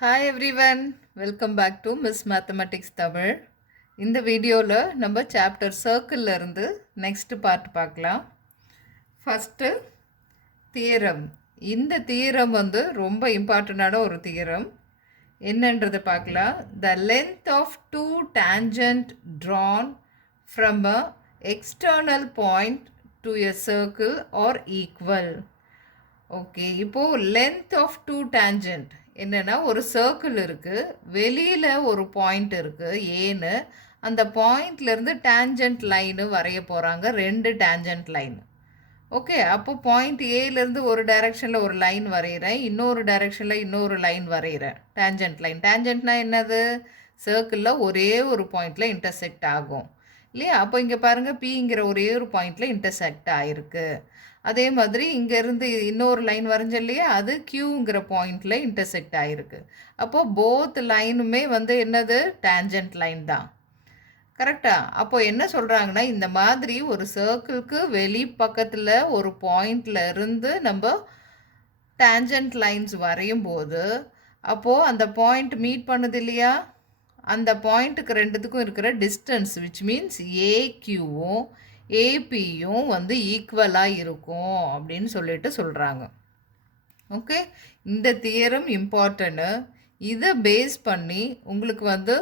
Hi everyone, welcome back to miss mathematics Tamil. இந்த வீடியோவில் நம்ம சாப்டர் சர்க்கிளில் இருந்து நெக்ஸ்ட் பார்ட் பார்க்கலாம். First theorem. இந்த தியரம் ரொம்ப இம்பார்ட்டண்டான ஒரு தியரம். என்னன்றதை பார்க்கலாம். The length of two tangent drawn from a external point to a circle are equal. Okay, இப்போது லென்த் ஆஃப் டூ டேஞ்சன்ட் என்னென்னா, ஒரு சர்க்கிள் இருக்குது, வெளியில் ஒரு பாயிண்ட் இருக்குது ஏன்னு. அந்த பாயிண்ட்லேருந்து டேஞ்சன்ட் லைனு வரைய போகிறாங்க, ரெண்டு டேஞ்சன்ட் லைன். ஓகே, அப்போ பாயிண்ட் ஏலேருந்து ஒரு டைரெக்ஷனில் ஒரு லைன் வரைகிறேன், இன்னொரு டைரெக்ஷனில் இன்னொரு லைன் வரைகிறேன், டேஞ்சன்ட் லைன். டேஞ்சன்ட்னா என்னது? சர்க்கிளில் ஒரே ஒரு பாயிண்டில் இன்டர்செக்ட் ஆகும் இல்லையா? அப்போ இங்கே பாருங்கள், பிங்கிற ஒரே ஒரு பாயிண்டில் இன்டர்செக்ட் ஆகிருக்கு. அதே மாதிரி இங்கேருந்து இன்னொரு லைன் வரைஞ்ச இல்லையா, அது கியூங்கிற பாயிண்டில் இன்டர்செக்ட் ஆகிருக்கு. அப்போது போத் லைனுமே என்னது? டேஞ்சன்ட் லைன் தான். கரெக்டாக? அப்போது என்ன சொல்கிறாங்கன்னா, இந்த மாதிரி ஒரு சர்க்கிளுக்கு வெளி பக்கத்தில் ஒரு பாயிண்டில் இருந்து நம்ம டேஞ்சன்ட் லைன்ஸ் வரையும் போது, அப்போது அந்த பாயிண்ட் மீட் பண்ணுது இல்லையா, அந்த பாயிண்ட்டுக்கு ரெண்டுத்துக்கும் இருக்கிற டிஸ்டன்ஸ் விச் மீன்ஸ் ஏக்யூவும் ஏபியும் ஈக்குவலாக இருக்கும் அப்படின்னு சொல்லிட்டு சொல்கிறாங்க. ஓகே, இந்த தியரம் இம்பார்ட்டன்ட்டு. இதை பேஸ் பண்ணி உங்களுக்கு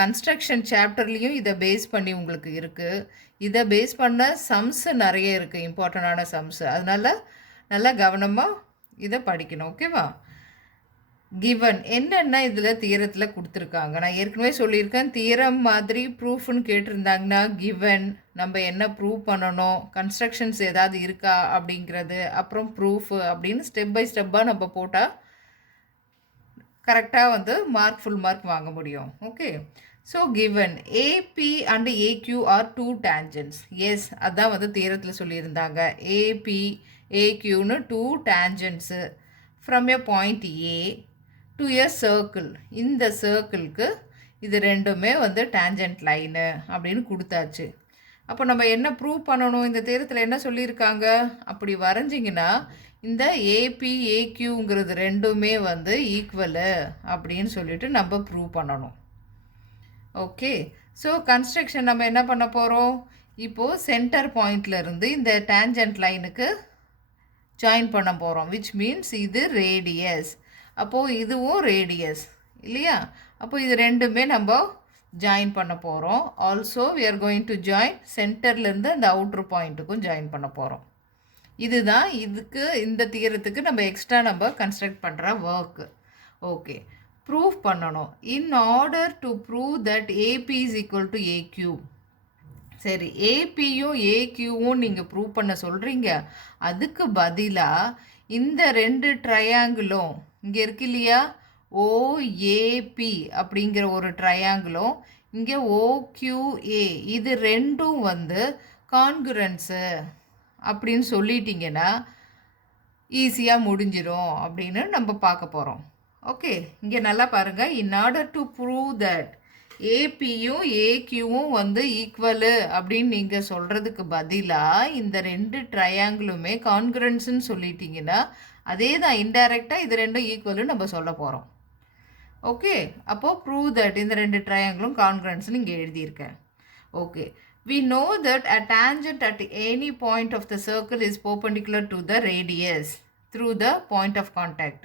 கன்ஸ்ட்ரக்ஷன் சாப்டர்லேயும் இதை பேஸ் பண்ணி உங்களுக்கு இருக்குது. இதை பேஸ் பண்ண சம்ஸு நிறைய இருக்குது, இம்பார்ட்டண்டான சம்ஸு. அதனால் நல்லா கவனமாக இதை படிக்கணும். ஓகேவா? கிவன் என்னென்ன இதில் தியரத்தில் கொடுத்துருக்காங்க. நான் ஏற்கனவே சொல்லியிருக்கேன், தியரம் மாதிரி ப்ரூஃப்னு கேட்டிருந்தாங்கன்னா கிவன், நம்ம என்ன ப்ரூவ் பண்ணணும், கன்ஸ்ட்ரக்ஷன்ஸ் ஏதாவது இருக்கா அப்படிங்கிறது, அப்புறம் ப்ரூஃப் அப்படின்னு ஸ்டெப் பை ஸ்டெப்பாக நம்ம போட்டால் கரெக்டாக மார்க் ஃபுல் மார்க் வாங்க முடியும். Okay, so given AP and AQ are two tangents. Yes, அதான் தியரத்தில் சொல்லியிருந்தாங்க. ஏபி ஏக்யூன்னு two tangents from a point A to a circle. இந்த சர்க்கிளுக்கு இது ரெண்டுமே டேஞ்சன்ட் லைனு அப்படின்னு கொடுத்தாச்சு. அப்போ நம்ம என்ன ப்ரூவ் பண்ணணும்? இந்த தேரத்தில் என்ன சொல்லியிருக்காங்க? அப்படி வரைஞ்சிங்கன்னா இந்த ஏபி ஏக்யூங்கிறது ரெண்டுமே ஈக்குவலு அப்படின்னு சொல்லிட்டு நம்ம ப்ரூவ் பண்ணணும். ஓகே, ஸோ கன்ஸ்ட்ரக்ஷன் நம்ம என்ன பண்ண போகிறோம்? இப்போது சென்டர் பாயிண்ட்லேருந்து இந்த டேஞ்சன்ட் லைனுக்கு ஜாயின் பண்ண போகிறோம், விச் மீன்ஸ் இது ரேடியஸ். அப்போது இதுவும் ரேடியஸ் இல்லையா? அப்போ இது ரெண்டுமே நம்ம ஜாயின் பண்ண போகிறோம். Also we are going to join சென்டர்லேருந்து அந்த அவுட்ரு பாயிண்ட்டுக்கும் ஜாயின் பண்ண போகிறோம். இதுதான் இந்த தியரத்துக்கு நம்ம எக்ஸ்ட்ரா நம்ம கன்ஸ்ட்ரக்ட் பண்ணுற ஒர்க்கு. ஓகே, ப்ரூவ் பண்ணணும். In order to prove that AB is equal to AQ. சரி, ஏபியும் ஏக்யூவும் நீங்கள் ப்ரூவ் பண்ண சொல்கிறீங்க. அதுக்கு பதிலாக இந்த ரெண்டு ட்ரையாங்கிளும் இங்கே இருக்கு இல்லையா, ஓஏபி அப்படிங்கிற ஒரு ட்ரையாங்கிளும் இங்கே ஓக்யூஏ, இது ரெண்டும் கான்குரன்ஸு அப்படின்னு சொல்லிட்டிங்கன்னா ஈஸியாக முடிஞ்சிடும் அப்படின்னு நம்ம பார்க்க போகிறோம். ஓகே, இங்கே நல்லா பாருங்கள். In order to prove that ஏபியும் ஏக்யூவும் ஈக்குவலு அப்படின்னு நீங்கள் சொல்கிறதுக்கு பதிலாக இந்த ரெண்டு ட்ரையாங்கிளுமே கான்குரன்ஸுன்னு சொல்லிட்டீங்கன்னா அதே தான், இன்டைரக்டாக இது ரெண்டும் ஈக்குவலுன்னு நம்ம சொல்ல போகிறோம். ஓகே, அப்போது ப்ரூவ் தட் இந்த ரெண்டு ட்ரையாங்கிளும் கான்குரன்ஸ்னு இங்கே எழுதியிருக்கேன். Okay, we know that a tangent at any point of the circle is perpendicular to the radius through the point of contact.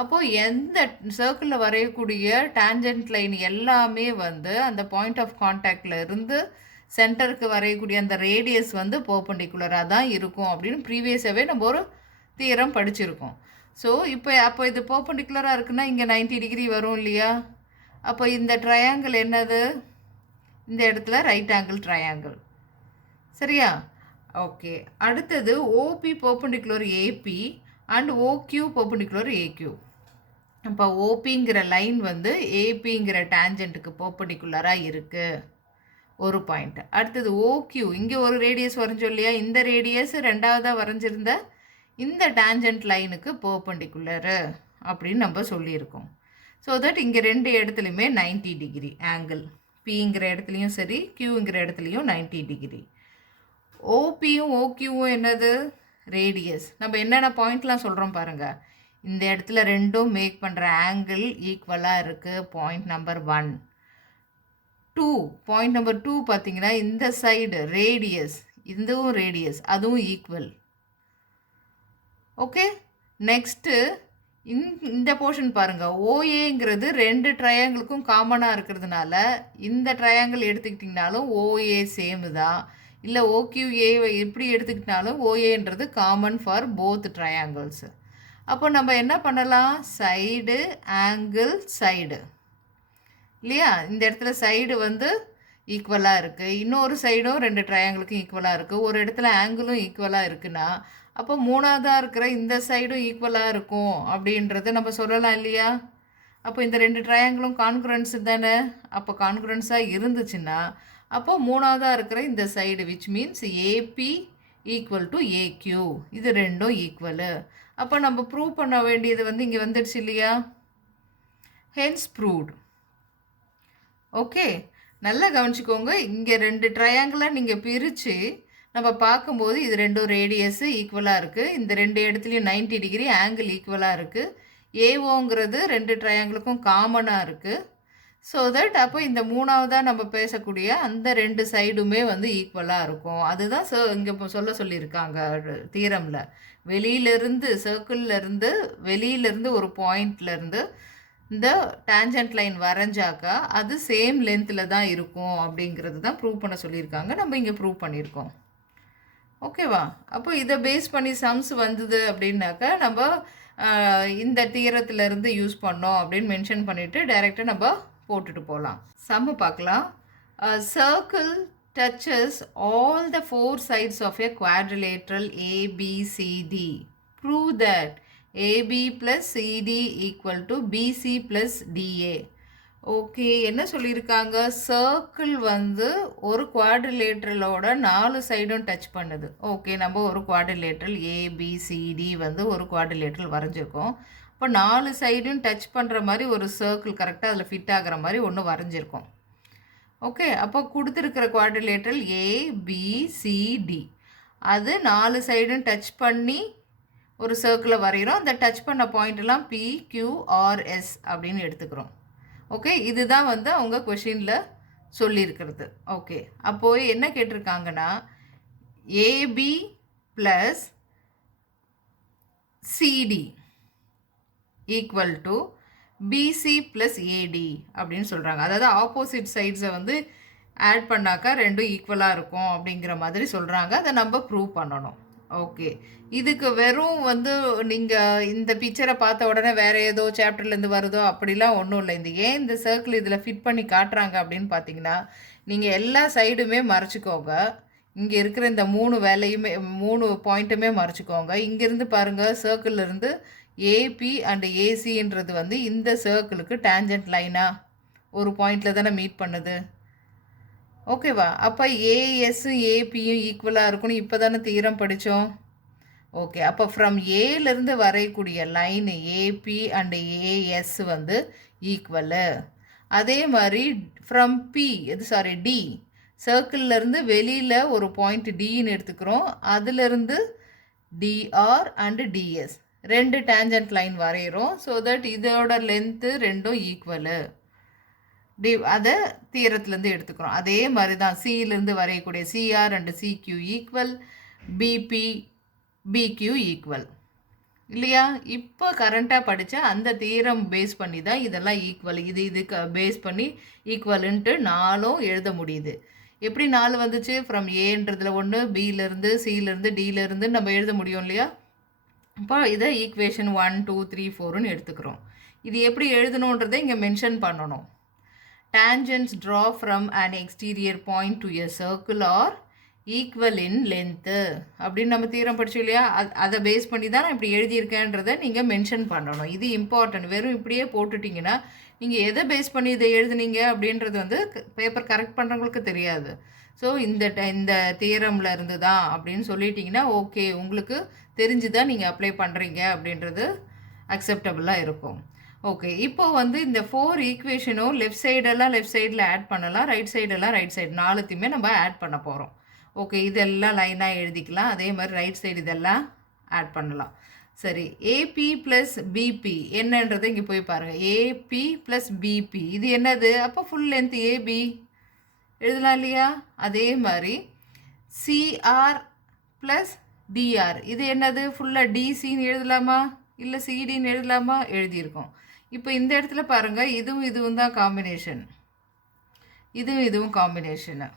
அப்போது எந்த சர்க்கிளில் வரையக்கூடிய டேஞ்சன்ட் லைன் எல்லாமே அந்த பாயிண்ட் ஆஃப் கான்டாக்டில் இருந்து சென்டருக்கு வரையக்கூடிய அந்த ரேடியஸ் பர்பெண்டிகுலராக தான் இருக்கும் அப்படின்னு ப்ரீவியஸாகவே நம்ம ஒரு தியரம் படிச்சிருக்கோம். ஸோ அப்போ இது பர்பெண்டிகுலராக இருக்குன்னா இங்கே 90 டிகிரி வரும் இல்லையா? அப்போ இந்த ட்ரையாங்கிள் என்னது? இந்த இடத்துல ரைட் ஆங்கிள் ட்ரையாங்கிள். சரியா? ஓகே, அடுத்தது OP perpendicular AB and OQ perpendicular AQ. அப்போ ஓபிங்கிற லைன் ஏபிங்கிற டேஞ்சன்ட்டுக்கு பர்பெண்டிகுலராக இருக்குது ஒரு பாயிண்ட். அடுத்தது ஓக்யூ, இங்கே ஒரு ரேடியஸ் வரைஞ்சோம் இல்லையா, இந்த ரேடியஸ் ரெண்டாவதாக வரைஞ்சிருந்த இந்த டேஞ்சன்ட் லைனுக்கு பர்பெண்டிகுலரு அப்படின்னு நம்ம சொல்லியிருக்கோம். ஸோ தட் இங்கே ரெண்டு இடத்துலையுமே 90 டிகிரி ஆங்கிள், பிங்கிற இடத்துலையும் சரி கியூங்கிற இடத்துலையும் 90 டிகிரி. ஓபியும் ஓக்யூவும் என்னது? ரேடியஸ். நம்ம என்னென்ன பாயிண்ட்லாம் சொல்கிறோம் பாருங்கள். இந்த இடத்துல ரெண்டும் மேக் பண்ணுற ஆங்கிள் ஈக்குவலாக இருக்குது. Point number 1. 2 பாயிண்ட் நம்பர் 2 பார்த்தீங்கன்னா இந்த சைடு ரேடியஸ், இதுவும் ரேடியஸ், அதுவும் ஈக்குவல். ஓகே, நெக்ஸ்ட்டு இந்த போர்ஷன் பாருங்கள். ஓஏங்கிறது ரெண்டு ட்ரையாங்கிளுக்கும் காமனாக இருக்கிறதுனால இந்த ட்ரையாங்கிள் எடுத்துக்கிட்டிங்கனாலும் ஓஏ சேமு தான், இல்லை ஓக்யூஏ எப்படி எடுத்துக்கிட்டாலும் ஓஏன்றது காமன் ஃபார் போத் ட்ரையாங்கிள்ஸு. அப்போ நம்ம என்ன பண்ணலாம், சைடு ஆங்கிள் சைடு இல்லையா, இந்த இடத்துல சைடு வந்து ஈக்குவலாக இருக்குது, இன்னொரு சைடும் ரெண்டு ட்ரையாங்கிளுக்கும் ஈக்குவலாக இருக்குது, ஒரு இடத்துல ஆங்கிளும் ஈக்குவலாக இருக்குன்னா அப்போ மூணாவதாக இருக்கிற இந்த சைடும் ஈக்குவலாக இருக்கும் அப்படின்றத நம்ம சொல்லலாம் இல்லையா. அப்போ இந்த ரெண்டு ட்ரையாங்கிளும் கான்குரன்ஸு தானே. அப்போ கான்குரன்ஸாக இருந்துச்சுன்னா அப்போ மூணாவதாக இருக்கிற இந்த side which means AB equal to AQ, இது ரெண்டும் ஈக்குவலு. அப்போ நம்ம ப்ரூவ் பண்ண வேண்டியது வந்து இங்கே வந்துடுச்சு இல்லையா. Hence proved. ஓகே, நல்லா கவனிச்சுக்கோங்க. இங்கே ரெண்டு ட்ரையாங்கிளை நீங்கள் பிரித்து நம்ம பார்க்கும்போது இது ரெண்டும் ரேடியஸு ஈக்குவலாக இருக்குது, இந்த ரெண்டு இடத்துலையும் 90 டிகிரி ஆங்கிள் ஈக்குவலாக இருக்குது. ஏஓங்கிறது ரெண்டு ட்ரையாங்கிளுக்கும் காமனாக இருக்குது. ஸோ தட் அப்போ இந்த மூணாவதாக நம்ம பேசக்கூடிய அந்த ரெண்டு சைடுமே வந்து ஈக்குவலாக இருக்கும். அதுதான் இங்கே இப்போ சொல்லியிருக்காங்க தியரமில். வெளியிலேருந்து சர்க்கிள்லேருந்து வெளியிலேருந்து ஒரு பாயிண்ட்லேருந்து இந்த டேஞ்சன்ட் லைன் வரைஞ்சாக்கா அது சேம் லென்த்தில் தான் இருக்கும் அப்படிங்கிறது தான் ப்ரூவ் பண்ண சொல்லியிருக்காங்க. நம்ம இங்கே ப்ரூவ் பண்ணியிருக்கோம். ஓகேவா. அப்போ இதை பேஸ் பண்ணி சம்ஸ் வந்தது அப்படின்னாக்கா நம்ம இந்த தீரத்துலேருந்து யூஸ் பண்ணோம் அப்படின்னு மென்ஷன் பண்ணிவிட்டு டைரெக்டாக நம்ம போட்டுட்டு போகலாம். சம்மு பார்க்கலாம். Circle touches all the four sides of a quadrilateral ABCD. Prove that AB plus CD equal to BC plus DA. Okay, என்ன சொல்லியிருக்காங்க, சர்க்கிள் வந்து ஒரு குவாட்ரிலேட்ரலோட 4 சைடும் டச் பண்ணுது. ஓகே, நம்ம ஒரு குவாட்ரிலேட்ரல் ஏபிசிடி வந்து ஒரு குவாட்ரிலேட்ரல் வரைஞ்சிருக்கோம். இப்போ 4 சைடும் டச் பண்ணுற மாதிரி ஒரு சர்க்கிள் கரெக்டாக அதில் ஃபிட் ஆகிற மாதிரி ஒன்று வரைஞ்சிருக்கோம். ஓகே, அப்போ கொடுத்துருக்கிற குவாட்ரிலேட்ரல் ஏபிசிடி அது 4 சைடும் டச் பண்ணி ஒரு சர்க்கிளை வரைகிறோம். அந்த டச் பண்ண பாயிண்ட்லாம் PQRS அப்படின்னு எடுத்துக்கிறோம். ஓகே, இதுதான் வந்து அவங்க கொஷினில் சொல்லியிருக்கிறது. ஓகே, அப்போது என்ன கேட்டிருக்காங்கன்னா AB plus CD equal to BC plus AD அப்படின்னு சொல்கிறாங்க. அதாவது ஆப்போசிட் சைட்ஸை வந்து ஆட் பண்ணாக்கா ரெண்டும் ஈக்குவலாக இருக்கும் அப்படிங்கிற மாதிரி சொல்கிறாங்க. அதை நம்ம ப்ரூவ் பண்ணணும். ஓகே, இதுக்கு வெறும் வந்து நீங்கள் இந்த பிக்சரை பார்த்த உடனே வேறு ஏதோ சாப்டர்லேருந்து வருதோ அப்படிலாம் ஒன்றும் இல்லை. ஏன் இந்த சர்க்கிள் இதில் ஃபிட் பண்ணி காட்டுறாங்க அப்படின்னு பார்த்தீங்கன்னா, நீங்கள் எல்லா சைடுமே மறைச்சிக்கோங்க. இங்கே இருக்கிற இந்த 3 வேலையுமே 3 பாயிண்ட்டுமே மறைச்சிக்கோங்க. இங்கேருந்து பாருங்கள், சர்க்கிள்லேருந்து ஏபி அண்ட் ஏசின்றது வந்து இந்த சர்க்கிளுக்கு டேஞ்சன்ட் லைனாக ஒரு பாயிண்டில் தானே மீட் பண்ணுது. ஓகேவா. அப்போ ஏஎஸ்ஸும் ஏபியும் ஈக்குவலாக இருக்குன்னு இப்போ தானே தீரம் படித்தோம். ஓகே, அப்போ ஃப்ரம் ஏலேருந்து வரையக்கூடிய லைன் ஏபி அண்ட் ஏஎஸ் வந்து ஈக்குவலு. அதே மாதிரி ஃப்ரம் டி சர்க்கிள்லேருந்து வெளியில் ஒரு பாயிண்ட் டின்னு எடுத்துக்கிறோம். அதுலேருந்து டிஆர் அண்டு டிஎஸ் ரெண்டு டேஞ்சன்ட் லைன் வரைகிறோம். ஸோ தட் இதோட லென்த்து ரெண்டும் ஈக்குவலு. அதை தீரத்துலேருந்து எடுத்துக்கிறோம். அதே மாதிரி தான் சியிலேருந்து வரையக்கூடிய CR and CQ equal, BP BQ equal இல்லையா. இப்போ கரண்ட்டாக படித்தா அந்த தீரம் பேஸ் பண்ணி தான் இதெல்லாம் ஈக்குவல், இதுக்கு பேஸ் பண்ணி ஈக்குவலுன்ட்டு 4ம் எழுத முடியுது. எப்படி 4 வந்துச்சு, ஃப்ரம் ஏன்றதுல 1, பியிலேருந்து சியிலேருந்து டியிலேருந்து நம்ம எழுத முடியும் இல்லையா. அப்போ இதை ஈக்குவேஷன் 1 2 3 4ன்னு எடுத்துக்கிறோம். இது எப்படி எழுதணுன்றதை இங்கே மென்ஷன் பண்ணணும். Tangents draw from an exterior point to a circle are equal in length அப்படின்னு நம்ம தீரம் படிச்சோம் இல்லையா. அதை பேஸ் பண்ணி தான் நான் இப்படி எழுதியிருக்கேன்றதை நீங்கள் மென்ஷன் பண்ணணும். இது இம்பார்ட்டன்ட். வெறும் இப்படியே போட்டுட்டிங்கன்னா நீங்கள் எதை பேஸ் பண்ணி இதை எழுதுனீங்க அப்படின்றது வந்து பேப்பர் கரெக்ட் பண்ணுறவங்களுக்கு தெரியாது. ஸோ இந்த தியரமில் இருந்து தான் அப்படின்னு சொல்லிட்டிங்கன்னா ஓகே, உங்களுக்கு தெரிஞ்சு தான் நீங்கள் அப்ளை பண்ணுறீங்க அப்படின்றது அக்செப்டபுளாக இருக்கும். ஓகே, இப்போ வந்து இந்த 4 ஈக்குவேஷனும் லெஃப்ட் சைடில் ஆட் பண்ணலாம், ரைட் சைடெல்லாம் ரைட் சைடு 4த்தையுமே நம்ம ஆட் பண்ண போகிறோம். ஓகே, இதெல்லாம் லைனாக எழுதிக்கலாம். அதே மாதிரி ரைட் சைடு இதெல்லாம் ஆட் பண்ணலாம். சரி, ஏபி ப்ளஸ் பிபி என்னன்றதை இங்கே போய் பாருங்கள். ஏபி ப்ளஸ் பிபி இது என்னது? அப்போ ஃபுல் லென்த் ஏபி எழுதலாம் இல்லையா? அதே மாதிரி சிஆர் ப்ளஸ் டிஆர் இது என்னது? ஃபுல்லாக டிசின்னு எழுதலாமா இல்லை சிடின்னு எழுதலாமா? எழுதியிருக்கோம். இப்போ இந்த இடத்துல பாருங்கள், இதுவும் இதுவும் தான் காம்பினேஷன், இதுவும் இதுவும் காம்பினேஷனு.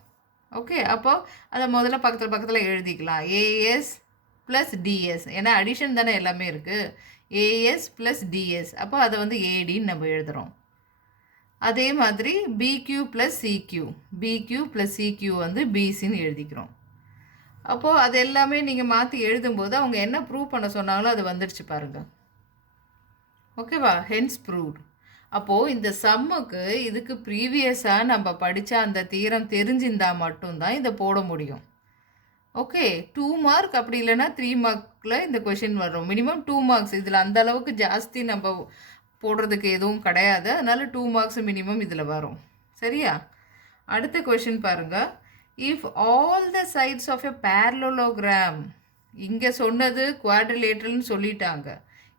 ஓகே, அப்போது அதை முதல்ல பக்கத்தில் பக்கத்தில் எழுதிக்கலாம். ஏஎஸ் ப்ளஸ் டிஎஸ், ஏன்னா அடிஷன் தானே எல்லாமே இருக்குது. ஏஎஸ் ப்ளஸ் டிஎஸ், அப்போ அதை வந்து ஏடின்னு நம்ம எழுதுகிறோம். அதே மாதிரி பிக்யூ ப்ளஸ் சிக்யூ, பிக்யூ ப்ளஸ் சிக்யூ வந்து பிசின்னு எழுதிக்கிறோம். அப்போது அது எல்லாமே நீங்கள் மாற்றி எழுதும்போது அவங்க என்ன ப்ரூவ் பண்ண சொன்னாங்களோ அது வந்துடுச்சு பாருங்கள். ஓகேவா? Hence proved. அப்போது இந்த சம்முக்கு இதுக்கு ப்ரீவியஸாக நம்ம படித்த அந்த தீரம் தெரிஞ்சிருந்தால் மட்டும்தான் இதை போட முடியும். ஓகே, 2 மார்க் அப்படி இல்லைன்னா 3 மார்க்கில் இந்த கொஷின் வரும். Minimum 2 marks. இதில் அந்த அளவுக்கு ஜாஸ்தி நம்ம போடுறதுக்கு எதுவும் கிடையாது. அதனால் 2 மார்க்ஸ் மினிமம் இதில் வரும். சரியா? அடுத்த கொஷின் பாருங்கள். If all the sides of a parallelogram, இங்கே சொன்னது குவாட்ரிலேட்ரல்னு சொல்லிட்டாங்க,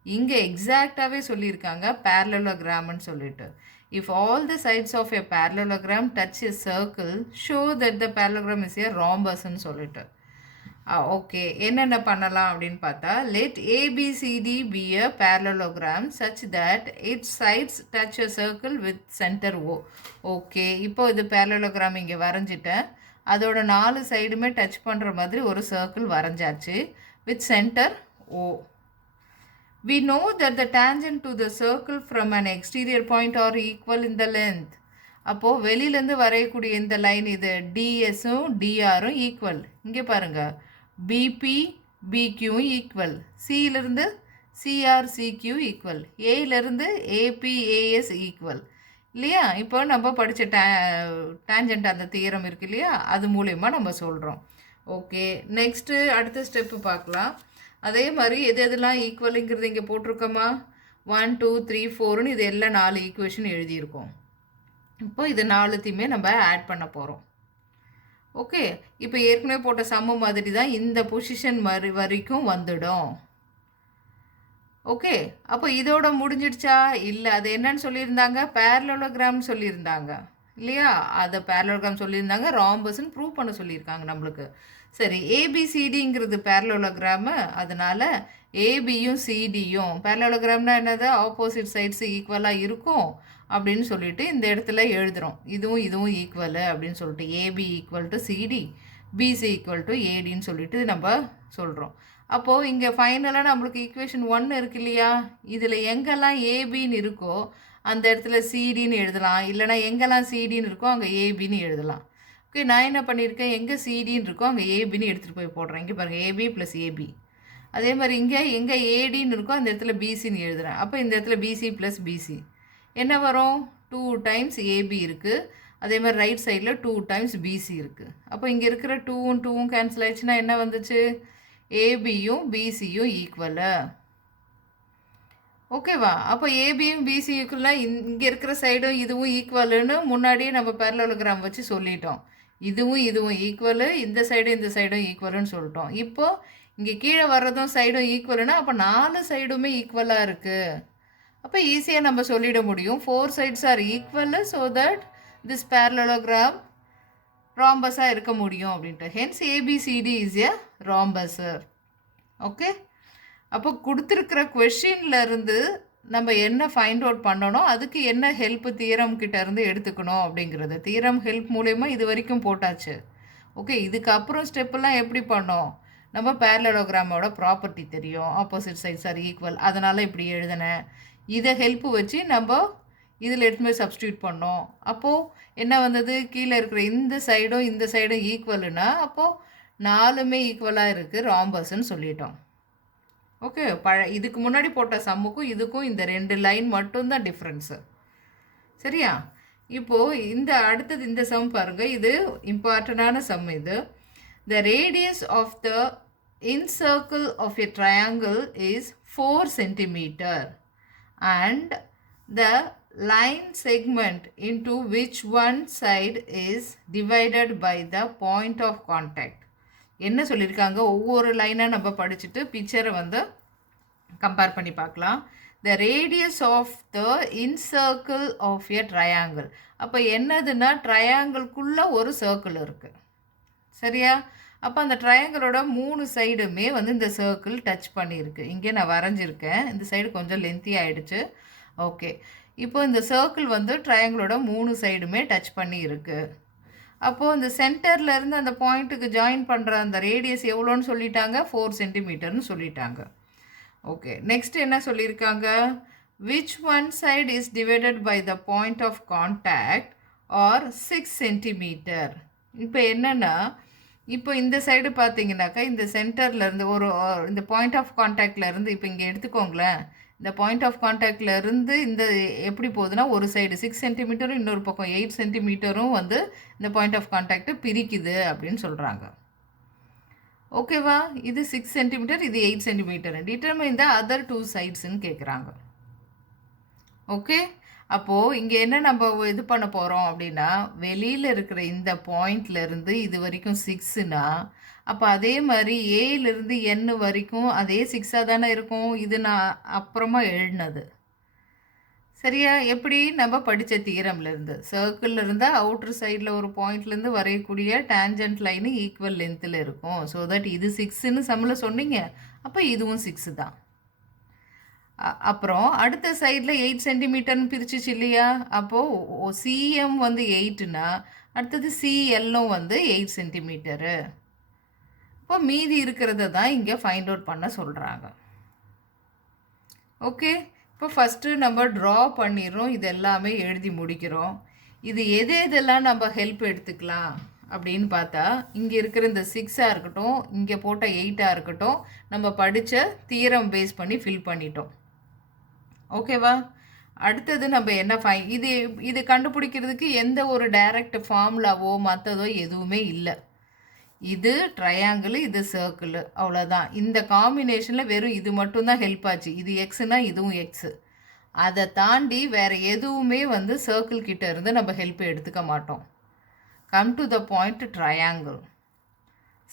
இங்கே எக்ஸாக்டாகவே சொல்லியிருக்காங்க பேரலோகிராம்னு சொல்லிட்டு. If all the sides of a parallelogram touch a circle show that the parallelogram is a ராம்பஸ்ன்னு சொல்லிட்டு. ஓகே, என்னென்ன பண்ணலாம் அப்படின்னு பார்த்தா, let ABCD be a parallelogram such that its sides touch a circle with centre O. Okay, இப்போ இது parallelogram இங்கே வரைஞ்சிட்டேன். அதோட 4 சைடுமே டச் பண்ணுற மாதிரி ஒரு சர்க்கிள் வரைஞ்சாச்சு with centre O. We know that the tangent to the circle from an exterior point are equal in the length. அப்போது வெளியிலேருந்து வரையக்கூடிய இந்த லைன் இது டிஎஸும் டிஆரும் ஈக்குவல். இங்கே பாருங்கள், BP பிக்யூவும் equal, சியிலிருந்து CR சிக்யூ equal, ஏயிலிருந்து ஏபிஏஎஸ் equal இல்லையா? இப்போ நம்ம படித்த டேஞ்சண்ட் அந்த தியரம் இருக்குது இல்லையா, அது மூலயமா நம்ம சொல்கிறோம். ஓகே, நெக்ஸ்ட்டு அடுத்த ஸ்டெப்பு பார்க்கலாம். அதே மாதிரி எது எதெல்லாம் ஈக்குவலுங்கிறது இங்கே போட்டிருக்கோமா? 1 2 3 4ன்னு இது எல்லாம் 4 ஈக்குவேஷன் எழுதியிருக்கோம். இப்போ இது 4த்தையுமே நம்ம ஆட் பண்ண போகிறோம். ஓகே, இப்போ ஏற்கனவே போட்ட சம்மு மாதிரி தான் இந்த பொசிஷன் வரைக்கும் வந்துடும். ஓகே, அப்போ இதோட முடிஞ்சிடுச்சா? இல்லை, அது என்னன்னு சொல்லியிருந்தாங்க? பேரலோகிராம்னு சொல்லியிருந்தாங்க இல்லையா? அதை பேரலோகிராம் சொல்லியிருந்தாங்க, ராம்பஸ்ன்னு ப்ரூவ் பண்ண சொல்லியிருக்காங்க நம்மளுக்கு. சரி, ஏபிசிடிங்கிறது பேரலோகிராமு, அதனால் ஏபியும் சிடியும் பேரலோகிராம்னா என்னது? ஆப்போசிட் சைட்ஸ் ஈக்குவலாக இருக்கும் அப்படின்னு சொல்லிட்டு இந்த இடத்துல எழுதுகிறோம். இதுவும் இதுவும் ஈக்குவலு அப்படின்னு சொல்லிட்டு AB equal to CD, BC equal to ஏடின்னு சொல்லிட்டு நம்ம சொல்கிறோம். அப்போது இங்கே ஃபைனலாக நம்மளுக்கு ஈக்குவேஷன் 1 இருக்கு இல்லையா? இதில் எங்கெல்லாம் ஏபின்னு இருக்கோ அந்த இடத்துல சிடின்னு எழுதலாம், இல்லைனா எங்கெல்லாம் சிடின்னு இருக்கோ அங்கே ஏபின்னு எழுதலாம். ஓகே, நான் என்ன பண்ணியிருக்கேன், எங்கே சிடின்னு இருக்கோ அங்கே ஏபின்னு எடுத்துகிட்டு போய் போடுறேன். இங்கே பாருங்கள், ஏபி ப்ளஸ் ஏபி. அதே மாதிரி இங்கே எங்கே ஏடின்னு இருக்கோ அந்த இடத்துல பிசின்னு எழுதுகிறேன். அப்போ இந்த இடத்துல பிசி ப்ளஸ் பிசி என்ன வரும்? 2 டைம்ஸ் ஏபி இருக்குது. அதே மாதிரி ரைட் சைடில் 2 டைம்ஸ் பிசி இருக்குது. அப்போ இங்கே இருக்கிற 2ம் 2ம் கேன்சல் ஆயிடுச்சுன்னா என்ன வந்துச்சு? ஏபியும் பிசியும் ஈக்குவலு. ஓகேவா? அப்போ ஏபியும் பிசி ஈக்குவலாக இங்கே இருக்கிற சைடும் இதுவும் ஈக்குவலுன்னு முன்னாடியே நம்ம பேரலோகிராம் வச்சு சொல்லிட்டோம். இதுவும் இதுவும் ஈக்குவலு, இந்த சைடும் ஈக்குவலுன்னு சொல்லிட்டோம். இப்போது இங்கே கீழே வர்றதும் சைடும் ஈக்குவலுன்னா அப்போ 4 சைடுமே ஈக்குவலாக இருக்குது. அப்போ ஈஸியாக நம்ம சொல்லிட முடியும் 4 sides are equal so that this parallelogram ராம்பஸாக இருக்க முடியும் அப்படின்ட்டு. Hence ABCD is a rhombus. Okay, அப்போ கொடுத்துருக்கிற கொஷின்லேருந்து நம்ம என்ன ஃபைண்ட் அவுட் பண்ணணும், அதுக்கு என்ன ஹெல்ப் தியரம் கிட்டேருந்து எடுத்துக்கணும் அப்படிங்கிறது. தியரம் ஹெல்ப் மூலயமா இது வரைக்கும் போட்டாச்சு. ஓகே, இதுக்கப்புறம் ஸ்டெப்பெல்லாம் எப்படி பண்ணோம்? நம்ம பேரலோகிராமோட ப்ராப்பர்ட்டி தெரியும், ஆப்போசிட் சைட்ஸ் ஆர் ஈக்குவல், அதனால் இப்படி எழுதினேன். இதை ஹெல்ப்பு வச்சு நம்ம இதில் எடுத்துமே சப்ஸ்டியூட் பண்ணோம். அப்போது என்ன வந்தது? கீழே இருக்கிற இந்த சைடும் ஈக்குவலுன்னா அப்போது 4மே ஈக்குவலாக இருக்குது, ராம்பஸ்ன்னு சொல்லிட்டோம். ஓகே, இதுக்கு முன்னாடி போட்ட சம்முக்கும் இதுக்கும் இந்த 2 லைன் மட்டும்தான் டிஃப்ரென்ஸு. சரியா? இப்போது அடுத்தது இந்த சம் பாருங்கள், இது இம்பார்ட்டண்டான சம். இது the radius of the incircle of a triangle is 4 centimeter and the line segment into which one side is divided by the point of contact. என்ன சொல்லியிருக்காங்க? ஒவ்வொரு லைனாக நம்ம படிச்சுட்டு பிக்சரை வந்து கம்பேர் பண்ணி பார்க்கலாம். The radius of the incircle of a triangle. அப்போ என்னதுன்னா ட்ரையாங்கிள்குள்ளே ஒரு சர்க்கிள் இருக்குது. சரியா? அப்போ அந்த ட்ரையாங்கிளோட 3 சைடுமே வந்து இந்த சர்க்கிள் டச் பண்ணியிருக்கு. இங்கே நான் வரைஞ்சிருக்கேன். இந்த சைடு கொஞ்சம் லென்த்தி ஆகிடுச்சு. ஓகே, இப்போ இந்த சர்க்கிள் வந்து ட்ரையாங்கிளோட 3 சைடுமே டச் பண்ணி இருக்கு. அப்போது இந்த சென்டர்லேருந்து அந்த பாயிண்ட்டுக்கு ஜாயின் பண்ணுற அந்த ரேடியஸ் எவ்வளோன்னு சொல்லிட்டாங்க, 4 சென்டிமீட்டர்னு சொல்லிட்டாங்க. ஓகே, நெக்ஸ்ட் என்ன சொல்லியிருக்காங்க, which one side is divided by the point of contact are 6 centimetre. இப்போ என்னென்னா, இப்போ இந்த சைடு பார்த்தீங்கன்னாக்கா இந்த சென்டர்லேருந்து இந்த பாயிண்ட் ஆஃப் கான்டாக்ட்லேருந்து இப்போ இங்கே எடுத்துக்கோங்களேன். இந்த பாயிண்ட் ஆஃப் கான்டாக்ட்லேருந்து இந்த எப்படி போகுதுன்னா ஒரு சைடு 6 சென்டிமீட்டரும் இன்னொரு பக்கம் 8 சென்டிமீட்டரும் வந்து இந்த பாயிண்ட் ஆஃப் கான்டாக்டை பிரிக்குது அப்படின்னு சொல்கிறாங்க. ஓகேவா? இது 6 சென்டிமீட்டர், இது 8 சென்டிமீட்டர். டிட்டர்மைன் த அதர் 2 சைட்ஸ்ன்னு கேட்குறாங்க. ஓகே, அப்போது இங்கே என்ன நம்ம இது பண்ண போகிறோம் அப்படின்னா, வெளியில் இருக்கிற இந்த பாயிண்ட்லேருந்து இது வரைக்கும் 6னா, அப்போ அதே மாதிரி ஏலேருந்து என் வரைக்கும் அதே 6ஆக தானே இருக்கும். இது நான் அப்புறமா எழுதினது. சரியா? எப்படி நம்ம படித்த தியரம்லேருந்து சர்க்கிளில் இருந்தால் அவுட்ரு சைடில் ஒரு பாயிண்ட்லேருந்து வரையக்கூடிய டேஞ்சன்ட் லைனு ஈக்குவல் லென்த்தில் இருக்கும். ஸோ தட் இது 6ன்னு சம்மில் சொன்னீங்க, அப்போ இதுவும் 6 தான். அப்புறம் அடுத்த சைடில் 8 சென்டிமீட்டர்னு பிரிச்சிச்சு இல்லையா? அப்போது சிஎம் வந்து 8னா அடுத்தது சிஎல்லும் வந்து 8 சென்டிமீட்டரு. இப்போ மீதி இருக்கிறத தான் இங்கே ஃபைண்ட் அவுட் பண்ண சொல்கிறாங்க. ஓகே, இப்போ ஃபஸ்ட்டு நம்ம ட்ரா பண்ணிடுறோம், இது எல்லாமே எழுதி முடிக்கிறோம். இது எதெல்லாம் நம்ம ஹெல்ப் எடுத்துக்கலாம் அப்படின்னு பார்த்தா, இங்கே இருக்கிற இந்த 6ஆக இருக்கட்டும், இங்கே போட்ட 8ஆக இருக்கட்டும், நம்ம படித்த தியரம் பேஸ் பண்ணி ஃபில் பண்ணிட்டோம். ஓகேவா? அடுத்தது நம்ம என்ன இது கண்டுபிடிக்கிறதுக்கு எந்த ஒரு டைரக்ட் ஃபார்முலாவோ மற்றதோ எதுவுமே இல்லை. இது ட்ரையாங்கிள், இது சர்க்கிள், அவ்வளோதான். இந்த காம்பினேஷனில் வெறும் இது மட்டும்தான் ஹெல்ப் ஆச்சு. இது எக்ஸுனா இதுவும் எக்ஸு. அதை தாண்டி வேறு எதுவுமே வந்து சர்க்கிள் கிட்ட இருந்து நம்ம ஹெல்ப் எடுத்துக்க மாட்டோம். Come to the point triangle.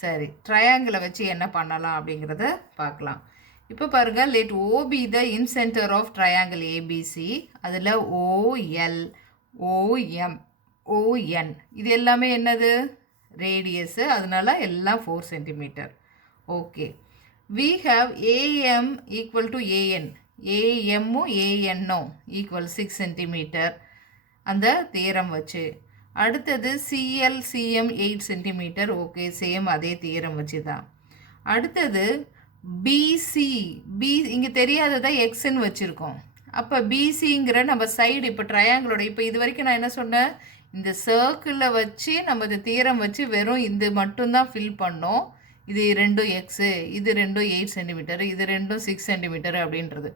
சரி, ட்ரையாங்கிளை வச்சு என்ன பண்ணலாம் அப்படிங்கிறத பார்க்கலாம். இப்போ பாருங்கள், let O be the incentre of triangle ABC. அதில் ஓஎல், ஓஎம், ஓஎன் இது எல்லாமே என்னது, ரேடியஸு. அதனால எல்லாம் 4 centimetre. Okay, we have AM equal to AN. ஏஎம்மும் ஏஎன்னும் ஈக்குவல் 6 சென்டிமீட்டர் அந்த தியரம் வச்சு. அடுத்தது CL CM 8 centimetre. Okay, same அதே தியரம் வச்சு தான். அடுத்தது பிசி, இங்கே தெரியாததா எக்ஸ்ன்னு வச்சுருக்கோம். அப்போ பிசிங்கிற நம்ம சைடு இப்போ ட்ரையாங்கிளோட இப்போ இது வரைக்கும் நான் என்ன சொன்னேன், இந்த சர்க்கிளில் வச்சு நம்ம இந்த தியரம் வச்சு வெறும் இது மட்டும்தான் ஃபில் பண்ணோம். இது 2 எக்ஸு, இது 2 8 சென்டிமீட்டர், இது 2 6 சென்டிமீட்டர் அப்படின்றது.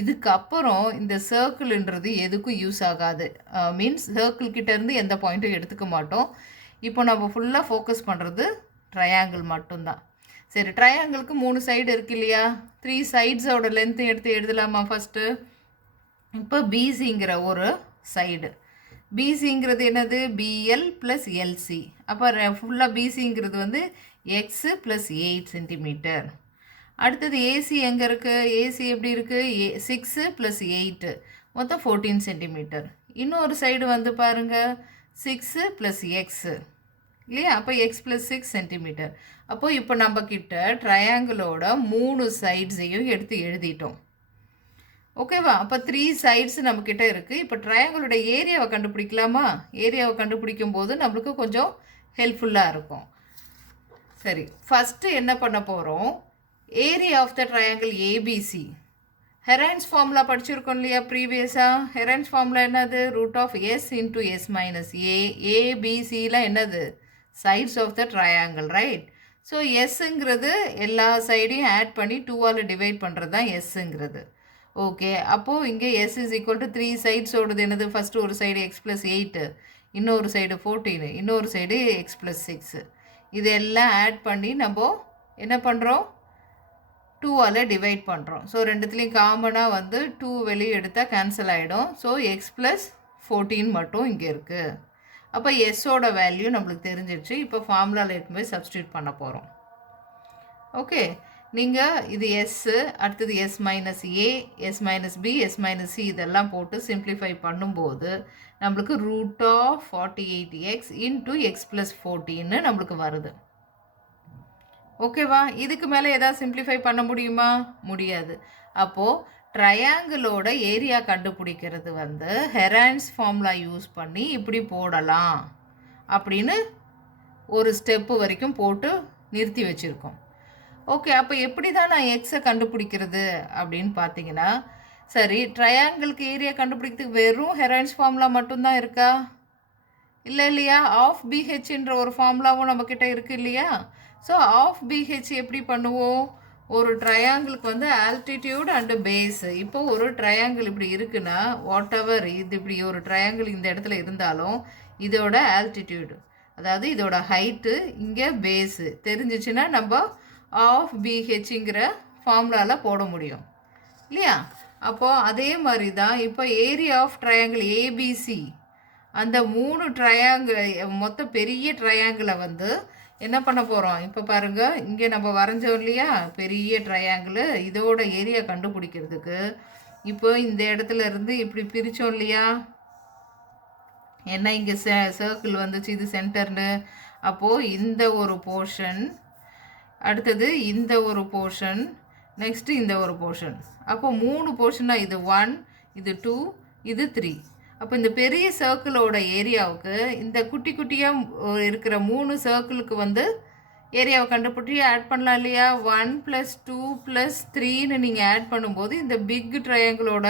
இதுக்கப்புறம் இந்த சர்க்கிள்ன்றது எதுக்கும் யூஸ் ஆகாது. மீன்ஸ் சர்க்கிள் கிட்டேருந்து எந்த பாயிண்ட்டும் எடுத்துக்க மாட்டோம். இப்போ நம்ம ஃபுல்லாக ஃபோக்கஸ் பண்ணுறது ட்ரையாங்கிள் மட்டும்தான். சரி, ட்ரையாங்கிளுக்கு 3 சைடு இருக்கு இல்லையா? 3 சைட்ஸோட லென்த்து எடுத்து எழுதலாமா ஃபஸ்ட்டு? இப்போ பிசிங்கிற ஒரு சைடு, பிசிங்கிறது என்னது, பிஎல் ப்ளஸ் எல்சி. அப்போ ஃபுல்லாக பிசிங்கிறது வந்து எக்ஸு ப்ளஸ் 8 சென்டிமீட்டர். அடுத்தது ஏசி எங்கே இருக்குது, ஏசி எப்படி இருக்குது, 6 ப்ளஸ் 8 மொத்தம் 14 சென்டிமீட்டர். இன்னொரு சைடு வந்து பாருங்கள், 6 ப்ளஸ் எக்ஸு இல்லையா? அப்போ எக்ஸ் ப்ளஸ் 6 சென்டிமீட்டர். அப்போது இப்போ நம்ம கிட்ட ட்ரையாங்கிளோட 3 சைட்ஸையும் எடுத்து எழுதிட்டோம். ஓகேவா? அப்போ 3 சைட்ஸ் நம்மக்கிட்ட இருக்குது. இப்போ ட்ரையாங்கிளோட ஏரியாவை கண்டுபிடிக்கலாமா? ஏரியாவை கண்டுபிடிக்கும் போது நம்மளுக்கு கொஞ்சம் ஹெல்ப்ஃபுல்லாக இருக்கும். சரி, ஃபஸ்ட்டு என்ன பண்ண போகிறோம், area of the triangle ABC. Heron's formula படிச்சிருக்கோம் இல்லையா ப்ரீவியஸாக? ஹெரான்ஸ் ஃபார்முலா என்னது, root of S into S minus A. ஏபிசியில் என்னது, sides of the triangle, right? So எஸ்ஸுங்கிறது எல்லா சைடையும் ஆட் பண்ணி 2ஆல் டிவைட் பண்ணுறது தான் எஸ்ஸுங்கிறது. ஓகே, அப்போது இங்கே எஸ் இஸ் ஈக்குவல் டு 3 சைட்ஸோடது என்னது, ஃபஸ்ட்டு ஒரு சைடு எக்ஸ் ப்ளஸ் 8, இன்னொரு சைடு 14, இன்னொரு சைடு எக்ஸ் ப்ளஸ் 6. இதெல்லாம் ஆட் பண்ணி நம்ம என்ன பண்ணுறோம், 2ஆல் டிவைட் பண்ணுறோம். ஸோ ரெண்டுத்துலேயும் காமனாக வந்து 2 வெளியே எடுத்தால் கேன்சல் ஆகிடும். ஸோ எக்ஸ் ப்ளஸ் 14 மட்டும் இங்கே இருக்குது. அப்போ எஸ்ஸோட வேல்யூ நம்மளுக்கு தெரிஞ்சிடுச்சு. இப்போ ஃபார்முலாவில் எடுத்து போய் சப்ஸ்டியூட் பண்ண போகிறோம். ஓகே, நீங்கள் இது எஸ்ஸு, அடுத்தது S minus A, S minus B, S minus C இதெல்லாம் போட்டு சிம்ப்ளிஃபை பண்ணும்போது நம்மளுக்கு root of 48x into x plus 14 நம்மளுக்கு வருது. ஓகேவா? இதுக்கு மேலே எதாவது சிம்ப்ளிஃபை பண்ண முடியுமா? முடியாது. அப்போது ட்ரையாங்கிளோட ஏரியா கண்டுபிடிக்கிறது வந்து ஹெரான்ஸ் ஃபார்முலா யூஸ் பண்ணி இப்படி போடலாம் அப்படின்னு ஒரு ஸ்டெப்பு வரைக்கும் போட்டு நிறுத்தி வச்சுருக்கோம். ஓகே, அப்போ எப்படி தான் நான் எக்ஸை கண்டுபிடிக்கிறது அப்படின்னு பார்த்தீங்கன்னா, சரி ட்ரையாங்கிளுக்கு ஏரியா கண்டுபிடிக்கிறதுக்கு வெறும் ஹெரான்ஸ் ஃபார்முலா மட்டும்தான் இருக்கா? இல்லை இல்லையா? ஆஃப் பிஹெச்ன்ற ஒரு ஃபார்முலாவும் நம்மக்கிட்ட இருக்குது இல்லையா? ஸோ ஆஃப் பிஹெச் எப்படி பண்ணுவோம்? ஒரு ட்ரையாங்கிளுக்கு வந்து ஆல்டிடியூட் அண்டு பேஸு. இப்போ ஒரு ட்ரையாங்கிள் இப்படி இருக்குன்னா வாட் எவர் இது இப்படி ஒரு ட்ரையாங்கிள் இந்த இடத்துல இருந்தாலும் இதோட ஆல்டிடியூடு, அதாவது இதோட ஹைட்டு இங்கே பேஸு தெரிஞ்சிச்சுன்னா நம்ம ஆஃப் பிஹெச்ங்கிற ஃபார்முலாவில் போட முடியும் இல்லையா? அப்போது அதே மாதிரி தான் இப்போ ஏரியா ஆஃப் ட்ரையாங்கிள் ஏபிசி, அந்த 3 ட்ரையாங்கிள் மொத்த பெரிய ட்ரையாங்கிளை வந்து என்ன பண்ண போகிறோம்? இப்போ பாருங்கள், இங்கே நம்ம வரைஞ்சோம் இல்லையா பெரிய ட்ரையாங்கிள், இதோட ஏரியா கண்டுபிடிக்கிறதுக்கு இப்போ இந்த இடத்துல இருந்து இப்படி பிரித்தோம் இல்லையா? என்ன இங்கே சர்க்கிள் வந்துச்சு, இது சென்டர்னு. அப்போது இந்த ஒரு போர்ஷன், அடுத்தது இந்த ஒரு போர்ஷன், நெக்ஸ்ட்டு இந்த ஒரு போர்ஷன். அப்போ 3 போர்ஷனாக இது 1, இது 2, இது 3. அப்போ இந்த பெரிய சர்க்கிளோட ஏரியாவுக்கு இந்த குட்டி குட்டியாக இருக்கிற 3 சர்க்கிளுக்கு வந்து ஏரியாவை கண்டுபிடிச்சி ஆட் பண்ணலாம் இல்லையா? 1 + 2 + 3ன்னு நீங்கள் ஆட் பண்ணும்போது இந்த பிக் ட்ரையாங்கிளோட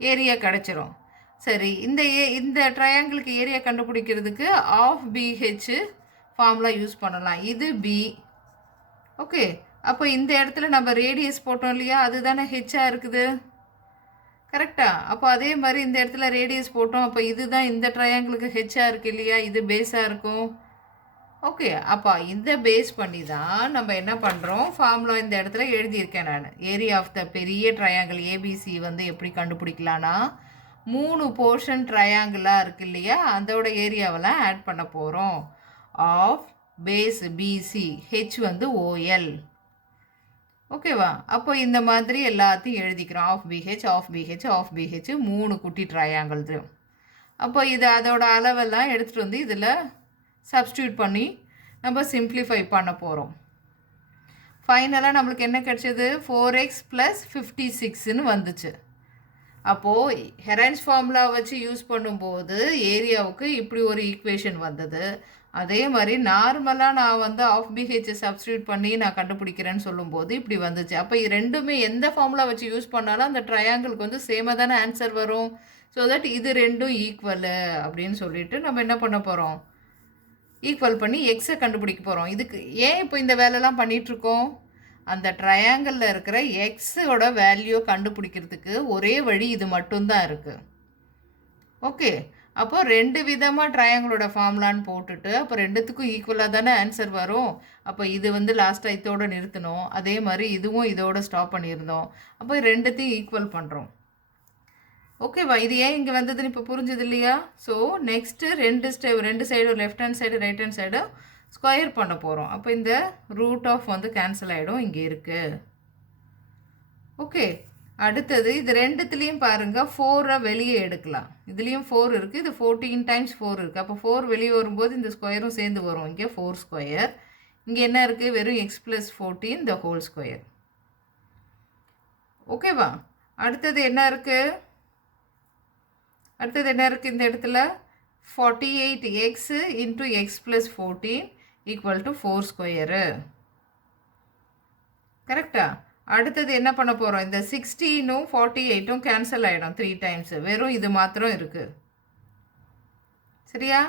ஏரியா கிடச்சிரும். சரி, இந்த ட்ரையாங்கிளுக்கு ஏரியா கண்டுபிடிக்கிறதுக்கு ஆஃப் பிஹெச் ஃபார்முலா யூஸ் பண்ணலாம். இது பி. ஓகே, அப்போ இந்த இடத்துல நம்ம ரேடியஸ் போட்டோம் இல்லையா? அதுதானே ஹெச்சாக இருக்குது, கரெக்டா? அப்போ அதே மாதிரி இந்த இடத்துல ரேடியஸ் போட்டோம். அப்போ இதுதான் இந்த ட்ரையாங்கிளுக்கு ஹெச்சாக இருக்குது இல்லையா? இது பேஸாக இருக்கும். ஓகே, அப்போ இந்த பேஸ் பண்ணி தான் நம்ம என்ன பண்ணுறோம், ஃபார்முலா இந்த இடத்துல எழுதியிருக்கேன் நான். ஏரியா ஆஃப் த பெரிய ட்ரையாங்கிள் ஏபிசி வந்து எப்படி கண்டுபிடிக்கலான்னா 3 போர்ஷன் ட்ரையாங்கிளாக இருக்குது இல்லையா? அதோட ஏரியாவெல்லாம் ஆட் பண்ண போகிறோம். ஆஃப் பேஸ் பிசி, ஹெச் வந்து ஓஎல். ஓகேவா? அப்போ இந்த மாதிரி எல்லாத்தையும் எழுதிக்கிறோம். Half BH, half BH, half BH 3 குட்டி ட்ரையாங்கிள்ஸும். அப்போ இது அதோட அளவெல்லாம் எடுத்துகிட்டு வந்து இதில் சப்ஸ்டியூட் பண்ணி நம்ம சிம்ப்ளிஃபை பண்ண போகிறோம். ஃபைனலாக நம்மளுக்கு என்ன கிடச்சது? 4x + 56ன்னு வந்துச்சு. அப்போது ஹெரான்ஸ் ஃபார்முலா வச்சு யூஸ் பண்ணும்போது ஏரியாவுக்கு இப்படி ஒரு ஈக்குவேஷன் வந்தது. அதே மாதிரி நார்மலாக நான் வந்து ஆஃப் பிஹெச்சை சப்ஸ்டியூட் பண்ணி நான் கண்டுபிடிக்கிறேன்னு சொல்லும்போது இப்படி வந்துச்சு. அப்போ இது ரெண்டுமே எந்த ஃபார்முலா வச்சு யூஸ் பண்ணாலும் அந்த ட்ரையாங்கிளுக்கு வந்து சேமாக தானே ஆன்சர் வரும். ஸோ தட் இது ரெண்டும் ஈக்குவலு அப்படின்னு சொல்லிட்டு நம்ம என்ன பண்ண போகிறோம், ஈக்குவல் பண்ணி எக்ஸை கண்டுபிடிக்க போகிறோம். இதுக்கு ஏன் இப்போ இந்த வேலைலாம் பண்ணிகிட்ருக்கோம்? அந்த ட்ரையாங்கிளில் இருக்கிற எக்ஸோட வேல்யூ கண்டுபிடிக்கிறதுக்கு ஒரே வழி இது மட்டும்தான் இருக்குது. ஓகே, அப்போ 2 விதமாக ட்ரையாங்கிளோட ஃபார்முலான்னு போட்டுட்டு அப்போ ரெண்டுத்துக்கும் ஈக்குவலாக தானே ஆன்சர் வரும். அப்போ இது வந்து லாஸ்ட்டாக இதோடு நிறுத்தணும், அதே மாதிரி இதுவும் இதோட ஸ்டாப் பண்ணியிருந்தோம். அப்போ ரெண்டுத்தையும் ஈக்குவல் பண்ணுறோம். ஓகேவா? இது ஏன் இங்கே வந்ததுன்னு இப்போ புரிஞ்சது இல்லையா? ஸோ நெக்ஸ்ட்டு ரெண்டு சைடும் left hand side right hand சைடும் ஸ்கொயர் பண்ண போகிறோம். அப்போ இந்த ரூட் ஆஃப் வந்து கேன்சல் ஆகிடும், இங்கே இருக்குது. ஓகே, அடுத்தது இது ரெண்டுத்துலேயும் பாருங்கள் 4 வெளியே எடுக்கலாம். இதுலேயும் 4 இருக்குது, இது 14 டைம்ஸ் 4 இருக்குது. அப்போ 4 வெளியே வரும்போது இந்த ஸ்கொயரும் சேர்ந்து வரும். இங்கே 4 ஸ்கொயர், இங்கே என்ன இருக்குது, வெறும் x + 14 த ஹோல் ஸ்கொயர். ஓகேவா? அடுத்தது என்ன இருக்குது, இந்த இடத்துல 48x இன்ட்டு x + 14 = 4 ஸ்கொயரு. கரெக்டா? அடுத்தது என்ன பண்ண போகிறோம், இந்த 16ம் 48ம் கேன்சல் ஆகிடும் 3 டைம்ஸு, வெறும் இது மாத்திரம் இருக்குது. சரியா?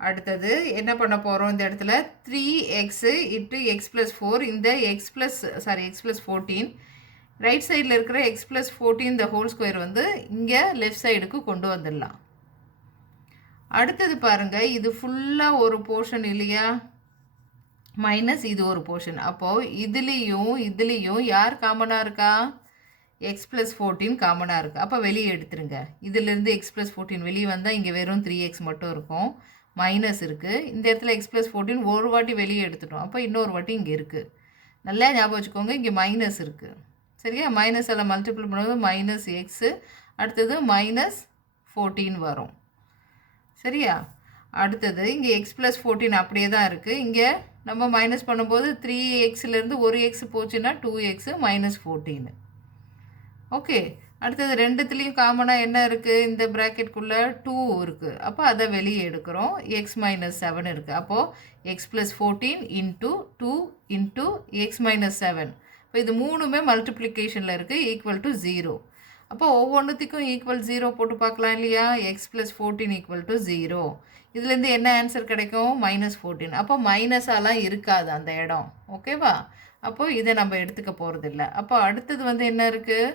அடுத்தது என்ன பண்ண போகிறோம், இந்த இடத்துல 3x இன்ட்டு x + 4, இந்த x + 14 ரைட் சைடில் இருக்கிற x + 14 த ஹோல் ஸ்கொயர் வந்து இங்கே லெஃப்ட் சைடுக்கு கொண்டு வந்துடலாம். அடுத்தது பாருங்கள், இது ஃபுல்லாக ஒரு போர்ஷன் இல்லையா, மைனஸ் இது ஒரு போர்ஷன். அப்போது இதுலேயும் யார் காமனாக இருக்கா, x + 14 காமனாக இருக்குது. அப்போ வெளியே எடுத்துருங்க. இதிலேருந்து x + 14 வெளியே வந்தால் இங்கே வெறும் 3x மட்டும் இருக்கும், மைனஸ் இருக்குது. இந்த இடத்துல x + 14 ஒரு வாட்டி வெளியே எடுத்துட்டோம், அப்போ இன்னொரு வாட்டி இங்கே இருக்குது. நல்லா ஞாபகம் வச்சுக்கோங்க, இங்கே மைனஸ் இருக்குது. சரியா? மைனஸ் எல்லாம் மல்டிபிள் பண்ணும்போது மைனஸ் எக்ஸு, அடுத்தது மைனஸ் 14 வரும். சரியா? அடுத்தது இங்கே எக்ஸ் ப்ளஸ் 14 அப்படியே தான் இருக்குது. இங்கே நம்ம மைனஸ் பண்ணும்போது 3xலேருந்து ஒரு எக்ஸ் போச்சுன்னா 2x மைனஸ் 14. ஓகே. அடுத்தது ரெண்டுத்துலேயும் காமனாக என்ன இருக்குது, இந்த ப்ராக்கெட்குள்ளே 2 இருக்குது. அப்போ அதை வெளியே எடுக்கிறோம். எக்ஸ் மைனஸ் 7 இருக்குது. அப்போது X plus 14 into 2 into X minus 7. இப்போ இது மூணுமே மல்டிப்ளிகேஷனில் இருக்குது, ஈக்குவல் டு 0. அப்போ ஒவ்வொன்றுத்துக்கும் ஈக்குவல் 0 போட்டு பார்க்கலாம் இல்லையா? X plus 14 equal to 0. இதுலேருந்து என்ன ஆன்சர் கிடைக்கும்? மைனஸ் 14. அப்போ மைனஸாலாம் இருக்காது அந்த இடம். ஓகேவா? அப்போது இதை நம்ம எடுத்துக்க போகிறதில்ல. அப்போ அடுத்தது வந்து என்ன இருக்குது?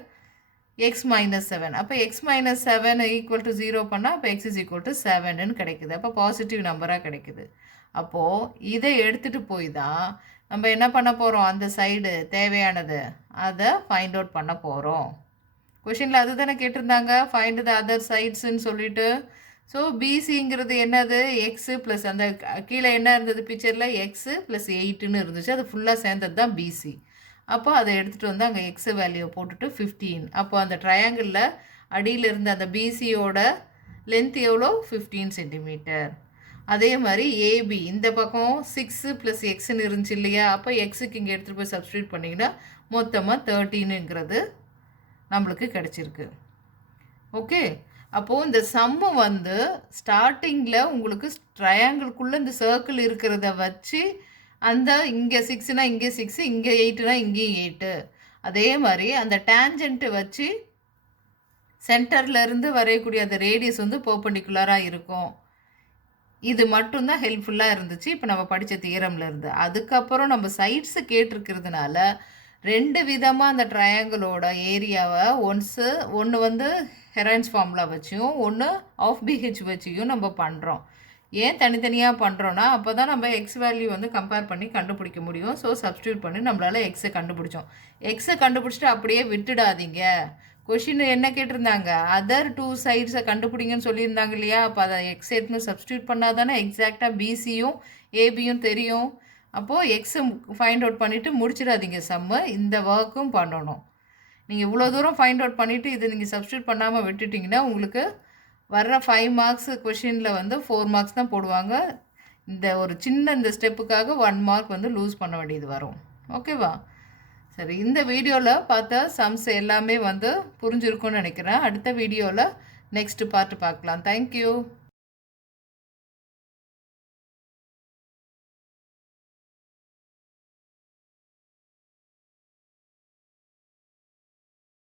X minus 7. அப்போ எக்ஸ் மைனஸ் 7 ஈக்குவல் டு 0 பண்ணால் அப்போ எக்ஸ் இஸ் ஈக்குவல் டு 7ன்னு கிடைக்குது. அப்போ பாசிட்டிவ் நம்பராக கிடைக்குது. அப்போது இதை எடுத்துகிட்டு போய் தான் நம்ம என்ன பண்ண போகிறோம், அந்த சைடு தேவையானது அதை ஃபைண்ட் அவுட் பண்ண போகிறோம். கொஷினில் அது தானே கேட்டிருந்தாங்க, ஃபைண்ட் த அதர் சைட்ஸுன்னு சொல்லிட்டு. ஸோ பிசிங்கிறது என்னது, எக்ஸு ப்ளஸ் அந்த கீழே என்ன இருந்தது பிக்சரில், எக்ஸு ப்ளஸ் 8ன்னு இருந்துச்சு. அது ஃபுல்லாக சேர்ந்தது தான் பிசி. அப்போ அதை எடுத்துகிட்டு வந்து அங்கே எக்ஸு வேல்யூவை போட்டுட்டு 15. அப்போ அந்த ட்ரையாங்கிளில் அடியில் இருந்த அந்த பிசியோட லென்த் எவ்வளோ, 15 சென்டிமீட்டர். அதே மாதிரி ஏபி இந்த பக்கம் 6 ப்ளஸ் எக்ஸ்ன்னு இருந்துச்சு இல்லையா? அப்போ எக்ஸுக்கு இங்கே எடுத்துகிட்டு போய் சப்ஸ்டியூட் பண்ணிங்கன்னா மொத்தமாக 13ங்கிறது நம்மளுக்கு கிடச்சிருக்கு. ஓகே. அப்போது இந்த சம்மு வந்து ஸ்டார்டிங்கில் உங்களுக்கு ட்ரையாங்கிள்குள்ளே இந்த சர்க்கிள் இருக்கிறத வச்சு அந்த இங்கே 6னா இங்கே 6, இங்கே 8னா இங்கேயும் 8. அதே மாதிரி அந்த டேஞ்சண்ட்டு வச்சு சென்டர்லேருந்து வரையக்கூடிய அந்த ரேடியஸ் வந்து பர்பெண்டிகுலராக இருக்கும். இது மட்டும்தான் ஹெல்ப்ஃபுல்லாக இருந்துச்சு இப்போ நம்ம படித்த தியரம்லேருந்து. அதுக்கப்புறம் நம்ம சைட்ஸு கேட்டிருக்கிறதுனால 2 விதமாக அந்த ட்ரையாங்கிளோட ஏரியாவை ஒன்று வந்து ஹெரான்ஸ் ஃபார்முலா வச்சியும் ஒன்று ஆஃப் பிஹெச் வச்சியும் நம்ம பண்ணுறோம். ஏன் தனித்தனியாக பண்ணுறோன்னா அப்போ தான் நம்ம எக்ஸ் வேல்யூ வந்து கம்பேர் பண்ணி கண்டுபிடிக்க முடியும். ஸோ சப்ஸ்டியூட் பண்ணி நம்மளால் எக்ஸை கண்டுபிடிச்சோம். எக்ஸை கண்டுபிடிச்சிட்டு அப்படியே விட்டுடாதீங்க. கொஷின் என்ன கேட்டிருந்தாங்க, அதர் 2 சைட்ஸை கண்டுபிடிங்கன்னு சொல்லியிருந்தாங்க இல்லையா? அப்போ அதை எக்ஸ் எடுத்துன்னு சப்ஸ்டியூட் பண்ணால் தானே எக்ஸாக்டாக பிசியும் ஏபியும் தெரியும். அப்போது எக்ஸை ஃபைண்ட் அவுட் பண்ணிவிட்டு முடிச்சிடாதீங்க சம்மு, இந்த ஒர்க்கும் பண்ணணும். நீங்கள் இவ்வளோ தூரம் ஃபைண்ட் அவுட் பண்ணிவிட்டு இது நீங்கள் சப்ஸ்டியூட் பண்ணாமல் விட்டுட்டிங்கன்னா உங்களுக்கு வர்ற 5 மார்க்ஸ் கொஷினில் வந்து 4 மார்க்ஸ் தான் போடுவாங்க. இந்த ஒரு சின்ன இந்த ஸ்டெப்புக்காக 1 மார்க் வந்து லூஸ் பண்ண வேண்டியது வரும். ஓகேவா? சரி, இந்த வீடியோவில் பார்த்த சம்ஸ் எல்லாமே வந்து புரிஞ்சிருக்கும்னு நினைக்கிறேன். அடுத்த வீடியோவில் நெக்ஸ்ட் பார்ட் பார்க்கலாம். தேங்க்யூ.